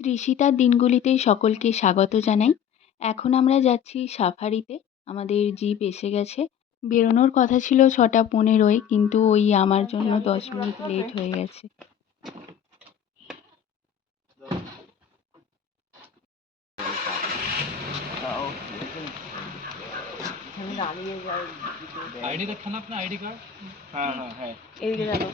তৃষিতার দিনগুলিতে সকলকে স্বাগত জানাই। এখন আমরা যাচ্ছি সাফারিতে। আমাদের জিপ এসে গেছে। বেরোনোর কথা ছিল ৬:১৫-য়, কিন্তু ওই আমার জন্য ১০ মিনিট লেট হয়ে গেছে। आईडी रखा ना अपना आईडी कार्ड। हाँ हाँ है। এদিকে জানো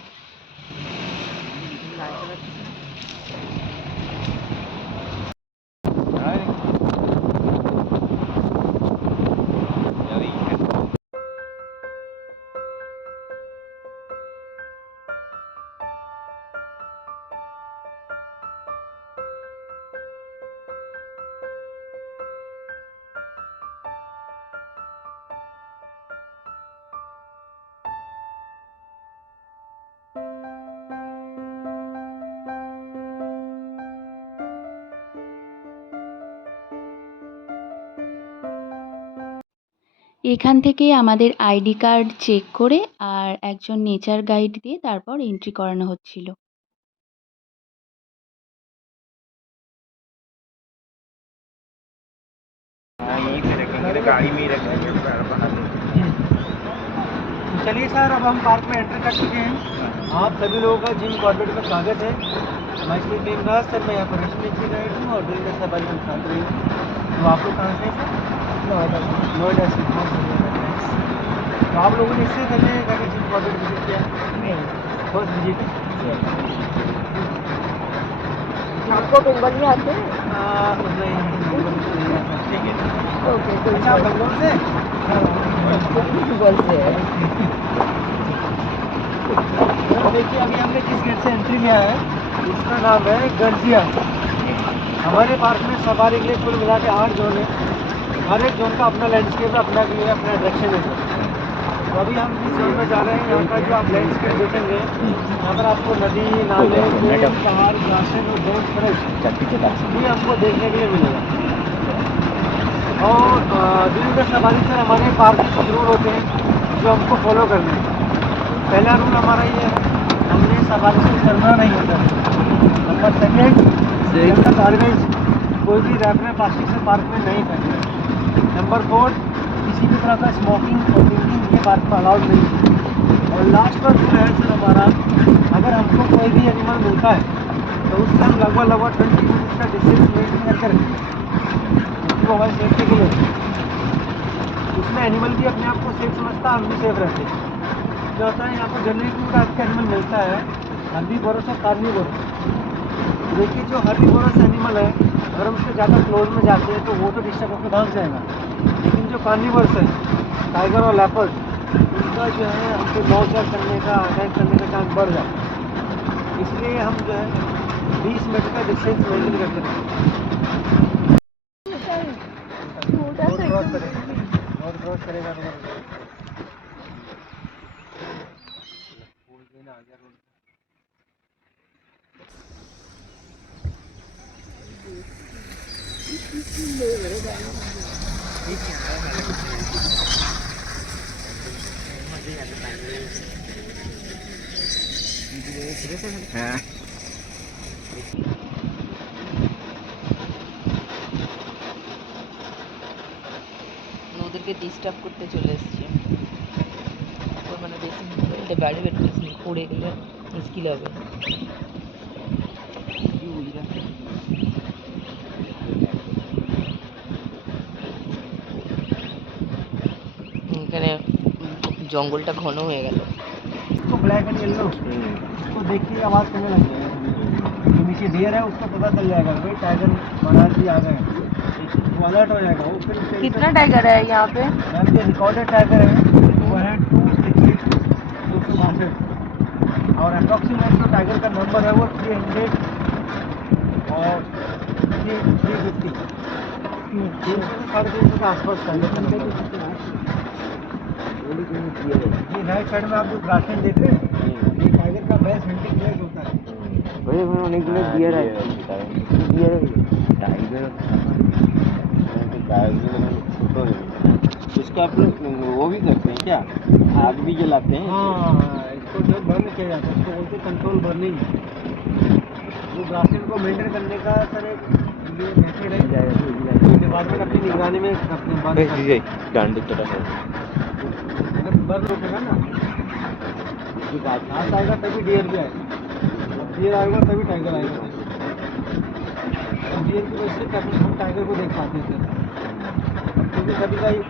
এখান থেকে আমাদের আইডি কার্ড চেক করে আর একজন নেচার গাইড দিয়ে তারপর এন্ট্রি করানো হচ্ছিল। यहीं पे रखेंगे, गाड़ी में ही रखेंगे। चलिए सर, अब हम पार्क में एंटर कर चुके हैं। आप सभी लोगों का जिम कॉर्बेट में स्वागत है। मैं श्री प्रेमराज सर, मैं यहाँ पर रेस्टोरेंट गाइड हूँ और ड्रिल का सफारी हम साथ रही हूँ। तो आप लोग कहाँ से हैं सर? नोएडा से। बहुत बढ़िया, थैंक्स। तो आप लोगों ने इससे पहले कभी जिम कॉर्बेट विजिट किया? नहीं, फर्स्ट विजिट है। आपको बंगाली आते हैं? ठीक है। ओके, कोई अच्छा, आप बंगाल से? बोल से देखिए, अभी हमने जिस गेट से एंट्री लिया है उसका नाम है गर्जिया। हमारे पार्क में सफारी के लिए कुल मिला के 8 जोन है। हर एक जोन का अपना लैंडस्केप, अपना व्यू है, अपना अट्रैक्शन है। तो अभी हम जिस जोन में जा रहे हैं, यहाँ का जो आप लैंडस्केप देखेंगे, यहाँ पर आपको नदी, नाले, पेड़, पहाड़, घासें और बहुत फ्रेश भी हमको देखने के लिए मिलेगा। और दिन का सफारी से हमारे पार्क के कुछ रूल होते हैं जो हमको फॉलो करने हैं। पहला रूल हमारा ये है, हमने सफारी से चलना नहीं होता है। नंबर सेकेंड, गार्बेज कोई भी रैपर प्लास्टिक से पार्क में नहीं फेंकना है। नंबर 4, किसी भी तरह का स्मोकिंग और ड्रिंकिंग ये पार्क में अलाउड नहीं है। और लास्ट पर रूल है सर हमारा, अगर हमको कोई भी एनिमल मिलता है तो उससे हम लगभग 20 मिनट्स का डिस्टेंस मेंटेन करके रखें, उसको हमारी सेफ्टी के लिए। उसमें एनिमल भी अपने आप को सेफ समझता है, हम भी सेफ रहते हैं। जो होता है यहाँ पर जनरली 2 टाइप का एनिमल मिलता है, हर्बीवोरस और कार्निवोरस। देखिए, जो हर्बीवोरस एनिमल है, अगर हम उससे ज़्यादा क्लोज में जाते हैं तो वो तो डिस्टर्ब होकर भाग जाएगा। लेकिन जो कार्निवोरस है, टाइगर और लेपर्ड, उनका जो है हमको नौचार करने का, अटैक करने का चांस बढ़ जाता है। इसलिए हम जो है 20 मिनट का डिस्टेंस मेंटेन करते हैं। और क्रॉस करेगा तो हाँ। ওদেরকে ডিস্টার্ব করতে চলে এসছে। ওর মানে বেশি মোবাইলটা বাইরে বের করিস নি, পড়ে গেলে মুশকিল হবে। এখানে জঙ্গলটা ঘন হয়ে গেল। उसको ब्लैक एंड येलो, उसको देख के आवाज़ करने लग जाएगा। जो नीचे डियर है उसको पता चल जाएगा भाई टाइगर महाराज जी आ गए, वो अलर्ट हो जाएगा। वो फिर कितना टाइगर है यहाँ पे? यहाँ पे रिकॉर्डेड टाइगर है वो है 262 और अप्रॉक्सीमेट जो टाइगर का नंबर है वो 300 और 350 300 के आसपास टाइगर का नंबर है। ये राइट साइड में आप जो ग्रासलैंड देख रहे हैं, ये टाइगर का बेस्ट हंटिंग प्लेस होता है। भाई मैं अनेक दिन डियर है, डियर टाइगर तो इसका आप लोग वो भी करते हैं क्या, आग भी जलाते हैं? हाँ, इसको जो बर्न किया जाता है उसको बोलते हैं कंट्रोल बर्निंग। तो ग्रासलैंड को मेंटेन करने का सर एक ये मेथड है, कोई डिपार्टमेंट अपनी निगरानी में रखते हैं, बंद करते हैं। डांडू चला है अगर बर्ड रुकेगा ना, घास आएगा तभी डियर भी आएगा, अब डियर आएगा तभी टाइगर आएगा। डियर की वजह से कभी हम टाइगर को देख पाते थे, क्योंकि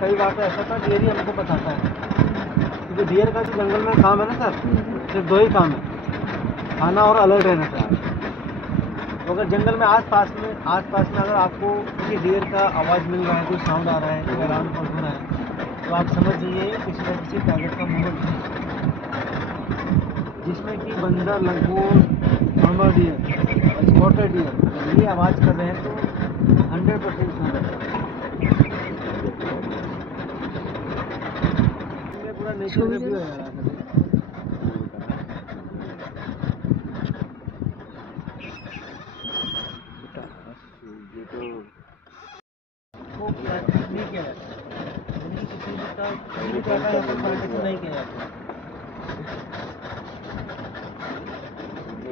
कई बार तो ऐसा था डियर ही हमको बताता है, क्योंकि डियर का जो जंगल में काम है ना सर, सिर्फ दो ही काम है, खाना और अलर्ट रहना चाहिए। तो अगर जंगल में आस-पास में अगर आपको किसी डियर का आवाज़ मिल रहा है, कोई साउंड आ रहा है, कोई अलार्म हो रहा है, तो आप समझ जाइए किसी न किसी टाइगर का मूवमेंट है, जिसमें कि बंदर, लंगूर, नॉर्मल डियर, स्पॉटेड डियर ये आवाज़ कर रहे हैं तो 100% सुन रहे हैं। ये पूरा नेचर का व्यू है यार आकर। ये तो वो नहीं किया जाता है, यानी कि किसी का किसी का यहाँ पर प्लांटेशन नहीं किया जाता है।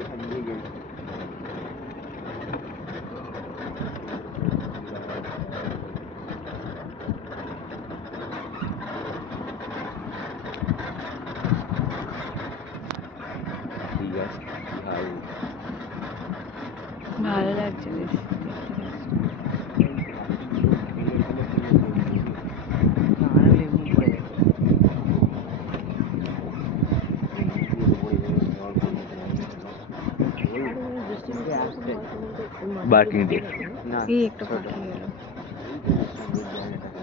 ठंडी गई ভালো লাগছে বেশ দেখতে बार्किंग डे ना এই একটা পাখি গেল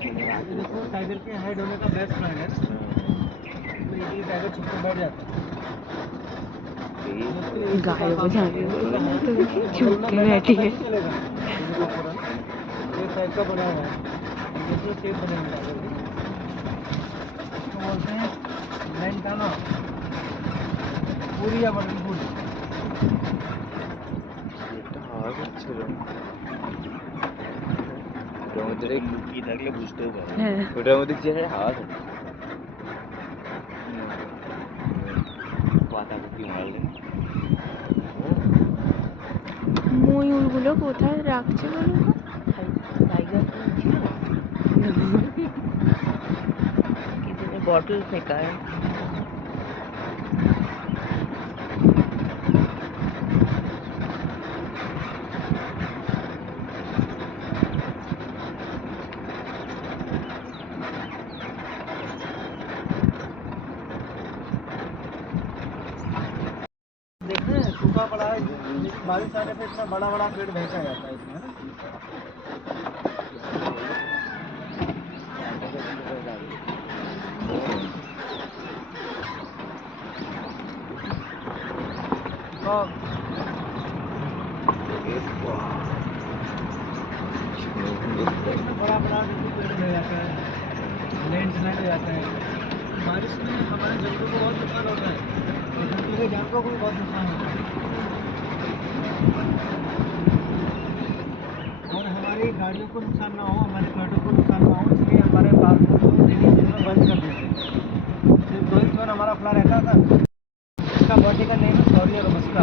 ये देखो टाइगर के हेड होने का बेस्ट फ्रेंड है, तो ये टाइगर छुप के बैठ जाता है। गाय को झाँके बोलो ना तो छुप के बैठी है चलेगा ये टाइप का बना हुआ है, जैसे शेप बने हुए टाइगर के, इसको बोलते हैं लैंटाना, पूरी या बटन पूरी। এটা হাওয়া করছিল ওটার মধ্যে লুকিয়ে থাকলে বুঝতেও পারবে হ্যাঁ ওটার মধ্যে কি হয় হাওয়া থাকে পাতা কুকি মারলে ময়ূরগুলো কোথায় রাখছে বলো তো टाइगर ছিল किसी ने बॉटल फेंका है। देख रहे हैं सूखा पड़ा है, लेकिन बारिश आने पे इतना बड़ा बड़ा पेड़ बहका जाता है इसमें, है ना। तो इसमें बड़ा बड़ा जैसे पेड़ बह जाता है, लैंडस्लाइड हो जाता है, बारिश में हमारे जंगलों को बहुत नुकसान होता है, और जंगलों के जानवरों को भी बहुत नुकसान होता है, और हमारी गाड़ियों को नुकसान ना हो, हमारे पेड़ों को नुकसान ना हो, इसलिए हमारे पार्क को रेनी सीजन में बंद कर देते हैं। सिर्फ दो ही फ्लोर हमारा खुला रहता था, इसका बॉडी का नेम है सॉरी और मस्का।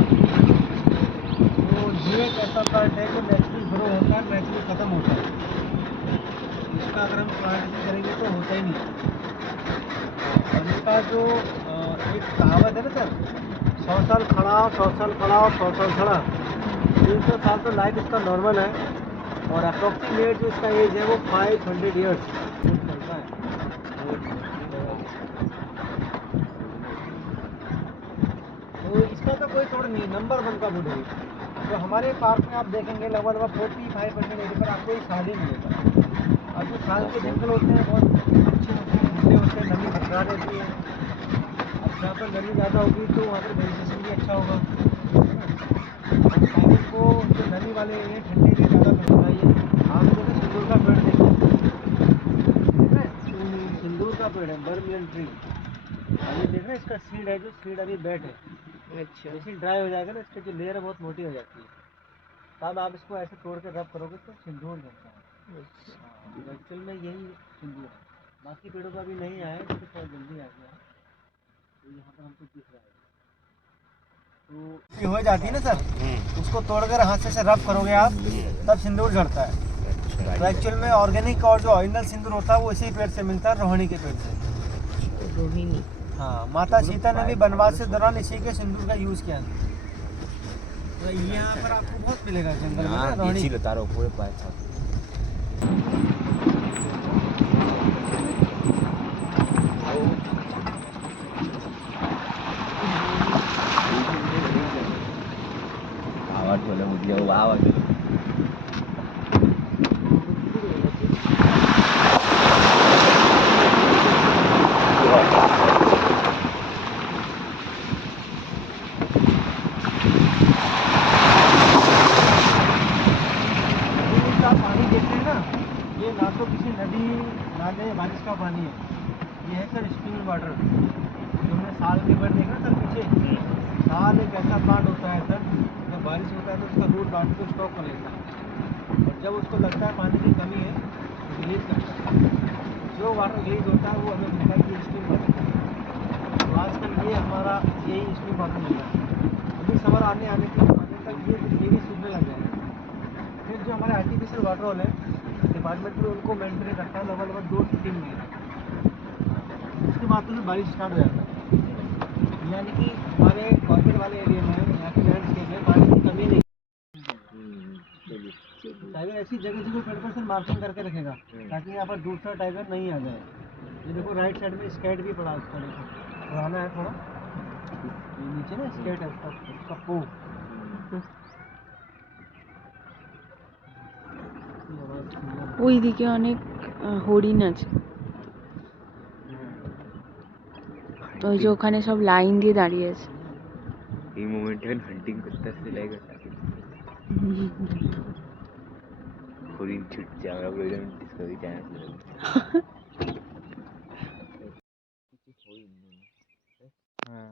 तो ये एक ऐसा प्लांट है जो नेचुरली ग्रो होता है, नेचुरली ख़त्म होता है, इसका अगर हम प्लांटेशन करेंगे तो होता ही नहीं। और इसका जो एक कहावत है ना सर, 100 साल खड़ा, 100 साल खड़ा और 100 साल खड़ा, 300 साल तो लाइफ इसका नॉर्मल है, और अप्रॉक्सीमेट जो इसका एज है वो 500 ईयर्स चलता है। तो इसका तो कोई तोड़ नहीं, नंबर 1 का वुड है। तो हमारे पार्क में आप देखेंगे लगभग 45% एरिया पर आपको एक साल ही मिलेगा। और जो साल के जंगल होते हैं बहुत अच्छे होते हैं, ठंडे होते हैं, नमी बरकरार रहती है। अब जहाँ पर गर्मी ज़्यादा होगी तो वहाँ पर वेजिटेशन भी अच्छा होगा, है ना। और टाइगर को जो नमी वाले एरिया, ठंडे एरिया ज़्यादा पसंद है। आप जो है सिंदूर का पेड़ देखो, देख रहे हैं सिंदूर का पेड़ है, बर्मियन ट्री। अभी देख रहे हैं इसका सीड है, जो सीड अभी बैठ है, अच्छा जैसे ड्राई हो जाएगा ना, इसकी जो लेयर है बहुत मोटी हो जाती है, तब आप इसको ऐसे तोड़ के रब करोगे तो सिंदूर बनता है। एक्चुअल में यही सिंदूर है, बाकी पेड़ों का भी नहीं आया, तो थोड़ा जल्दी आ गया है, तो यहाँ पर हमको दिख रहा है। तो तो हो जाती है ना सर, उसको तोड़कर हाथ से रब करोगे आप, तब सिंदूर झड़ता है। तो एक्चुअल में ऑर्गेनिक और जो ओरिजिनल सिंदूर होता है वो इसी पेड़ से मिलता है, रोहिणी के पेड़ से। रोहिणी। हाँ, माता सीता ने भी वनवास के दौरान इसी के सिंदूर का यूज़ किया था। तो यहाँ पर आपको बहुत मिलेगा जंगल में ना रोहिणी। पूरे पास आवाज बोले मुझे वो आवाज का पानी देखते हैं ना, ये ना तो किसी नदी नाले बारिश का पानी है, ये है सर स्प्रिंग वाटर। तुमने साल के बाद देखा सर पीछे, साल एक ऐसा प्लांट होता है सर, जब बारिश होता है तो उसका रूट बांट को स्टॉक कर लेता है, और जब उसको लगता है पानी की कमी है तो रिलीज करता है। जो वाटर रिलीज होता है वो हमें मिलता है कि स्प्रिंग वाटर। तो आजकल ये हमारा यही स्प्रिंग वाटर मिल रहा है। अभी समर आने तक ये भी सूखने लग जाएगा। फिर जो हमारे आर्टिफिशियल वाटर होल है डिपार्टमेंट में, उनको मेंटेन करता है लगभग 2 से 3 महीने। उसके बाद तो बारिश स्टार्ट हो जाता है। यानी कि हमारे गवर्नमेंट वाले एरिया में, यहाँ के लैंडस्केप में पानी की कमी नहीं। टाइगर ऐसी जगह जगह पेड़ पर से मार्किंग करके रखेगा ताकि यहाँ पर दूसरा टाइगर नहीं आ जाए। ये देखो राइट साइड में स्केट भी पड़ा उसका, देखो पुराना है थोड़ा, ये नीचे ना स्केट है उसका पो। ওইদিকে অনেক হরিণ আছে, ওই যে ওখানে সব লাইন দিয়ে দাঁড়িয়ে আছে। এই মোমেন্টে হান্টিং করতে আসলে লাগে হরিণ ছুটছে, আমরা বললাম ডিসকভারি চ্যানেল হ্যাঁ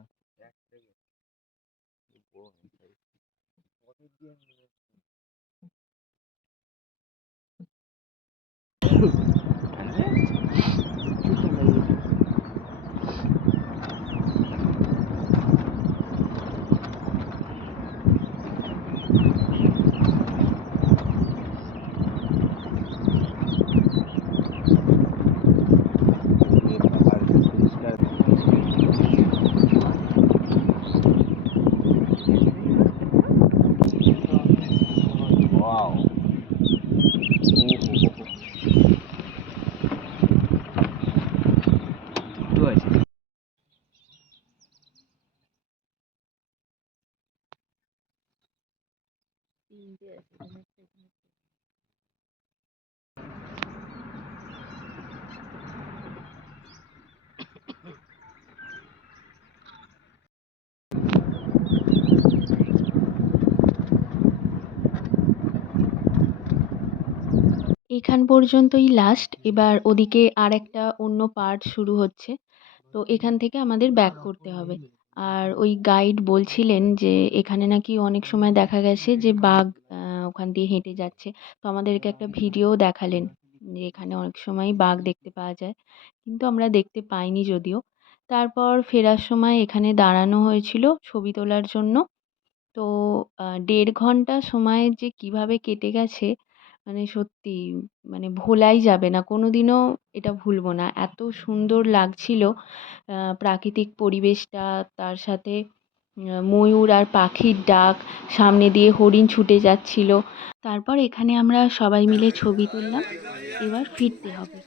এখান পর্যন্তই লাস্ট। এবার ওদিকে আর একটা অন্য পার্ট শুরু হচ্ছে, তো এখান থেকে আমাদের ব্যাক করতে হবে। আর ওই গাইড বলছিলেন যে এখানে নাকি অনেক সময় দেখা গেছে যে বাঘ ওখান দিয়ে হেঁটে যাচ্ছে। তো আমাদেরকে একটা ভিডিও দেখালেন যে এখানে অনেক সময়ই বাঘ দেখতে পাওয়া যায়, কিন্তু আমরা দেখতে পাইনি যদিও। তারপর ফেরার সময় এখানে দাঁড়ানো হয়েছিল ছবি তোলার জন্য। তো ১.৫ ঘন্টা সময় যে কীভাবে কেটে গেছে মানে সত্যি মানে ভোলাই যাবে না, কোনোদিনও এটা ভুলবো না। এত সুন্দর লাগছিল প্রাকৃতিক পরিবেশটা, তার সাথে ময়ূর আর পাখির ডাক, সামনে দিয়ে হরিণ ছুটে যাচ্ছিল। তারপর এখানে আমরা সবাই মিলে ছবি তুললাম, এবার ফিরতে হবে।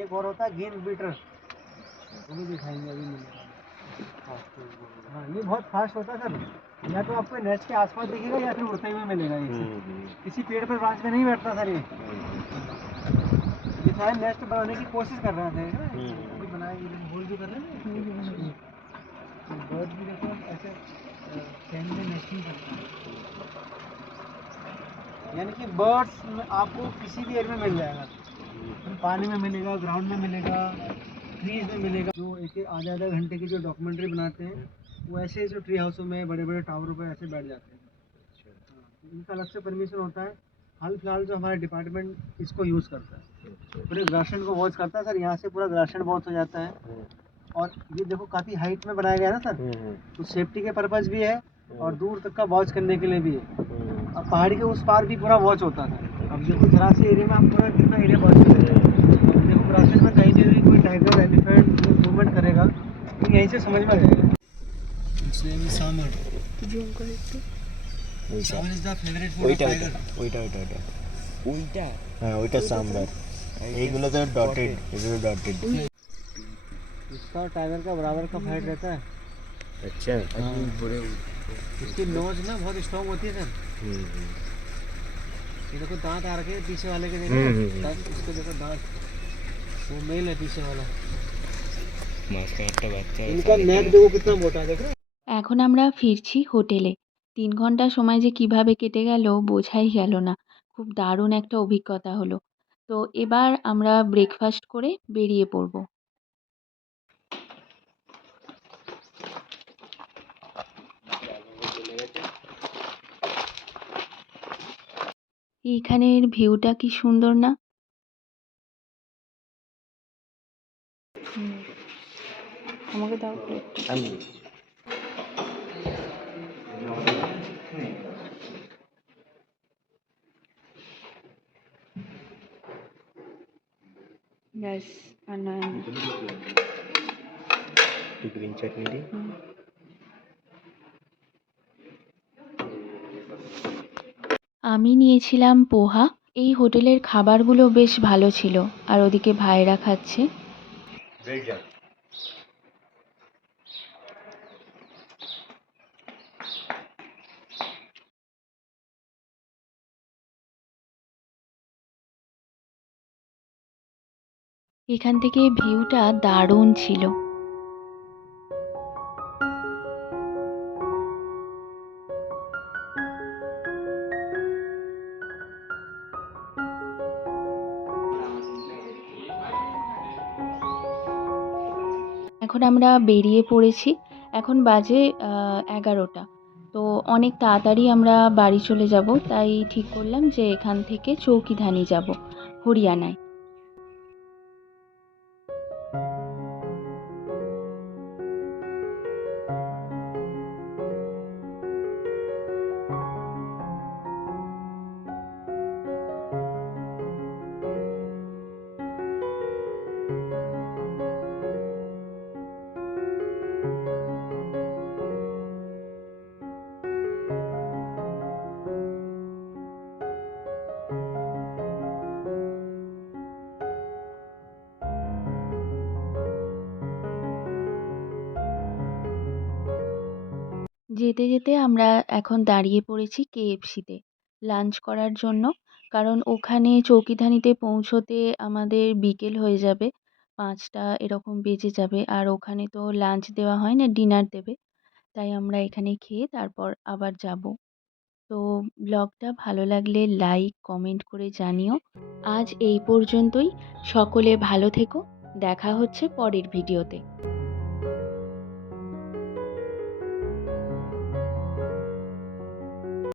एक और होता है गेम बीटर, वो भी दिखाएंगे अभी मिलेगा। हाँ, ये बहुत फास्ट होता है सर, या तो आपको नेट के आसपास दिखेगा या फिर उड़ते हुए मिलेगा। ये किसी पेड़ पर ब्रांच में नहीं बैठता सर, ये शायद नेस्ट बनाने की कोशिश कर रहे थे, अभी बनाए होल भी कर रहे हैं। बर्ड भी देखो ऐसे फैमिली नेस्टिंग करता है, यानी कि बर्ड्स आपको किसी भी एरिया में मिल जाएगा, पानी में मिलेगा, ग्राउंड में मिलेगा, ट्रीज में मिलेगा। जो एक आधे आधे घंटे की जो डॉक्यूमेंट्री बनाते हैं वो ऐसे जो ट्री हाउसों में बड़े बड़े टावरों पर ऐसे बैठ जाते हैं। हाँ, इनका अलग से परमिशन होता है। हाल फिलहाल जो हमारा डिपार्टमेंट इसको यूज़ करता है, पूरे ग्राशन को वॉच करता है सर। यहाँ से पूरा ग्राशन वॉच हो जाता है। और ये देखो काफ़ी हाइट में बनाया गया है ना सर, तो सेफ्टी के पर्पज़ भी है और दूर तक का वॉच करने के लिए भी है। अब पहाड़ी के उस पार भी पूरा वॉच होता था। अब देखो जरा से एरिया में आप पूरा कितना एरिया वॉच करेंगे। अब देखो ग्रासेज में कहीं भी कोई टाइगर एलिफेंट मूवमेंट करेगा तो यहीं से समझ में आ जाएगा। Salmon. Salmon is the favorite food of tiger. ওইটা হ্যাঁ ওইটা সাম্বার এইগুলো তো ডটেড এগুলো ডটেড इसका टाइगर का बराबर का फाइट रहता है। अच्छा इसकी नोज ना बहुत स्ट्रांग होती है सर। ये देखो दांत आ रखे हैं पीछे वाले के, देखो तब इसको देखो दांत, वो मेल है पीछे वाला। इनका नेक देखो कितना मोटा है, देख रहे हो? এখন আমরা ফিরছি হোটেলে। ৩ ঘন্টা সময় যে কিভাবে কেটে গেল বোঝাই গেল না। খুব দারুণ একটা অভিজ্ঞতা হলো। তো এবার আমরা ব্রেকফাস্ট করে বেরিয়ে পড়ব। এইখানের ভিউটা কি সুন্দর না? আমাকে দাও প্লেটটা। আমি ব্যাস আর নয় না। গ্রিন চাটনি দিই আমি নিয়েছিলাম পোহা। এই হোটেলের খাবারগুলো বেশ ভালো ছিল। আর ওদিকে ভাইরা খাচ্ছে। এখান থেকে ভিউটা দারুণ ছিল। এখন আমরা বেরিয়ে পড়েছি। এখন বাজে 11টা। তো অনেক তাড়াতাড়ি আমরা বাড়ি চলে যাব। তাই ঠিক করলাম যে এখান থেকে চৌকিধানি যাব, হরিয়ানায়। যেতে যেতে আমরা এখন দাঁড়িয়ে পড়েছি কেএফসিতে লাঞ্চ করার জন্য। কারণ ওখানে চৌকিধানিতে পৌঁছোতে আমাদের বিকেল হয়ে যাবে, 5টা এরকম বেজে যাবে। আর ওখানে তো লাঞ্চ দেওয়া হয় না, ডিনার দেবে। তাই আমরা এখানে খেয়ে তারপর আবার যাব। তো ব্লগটা ভালো লাগলে লাইক কমেন্ট করে জানিও। আজ এই পর্যন্তই। সকলে ভালো থেকো। দেখা হচ্ছে পরের ভিডিওতে।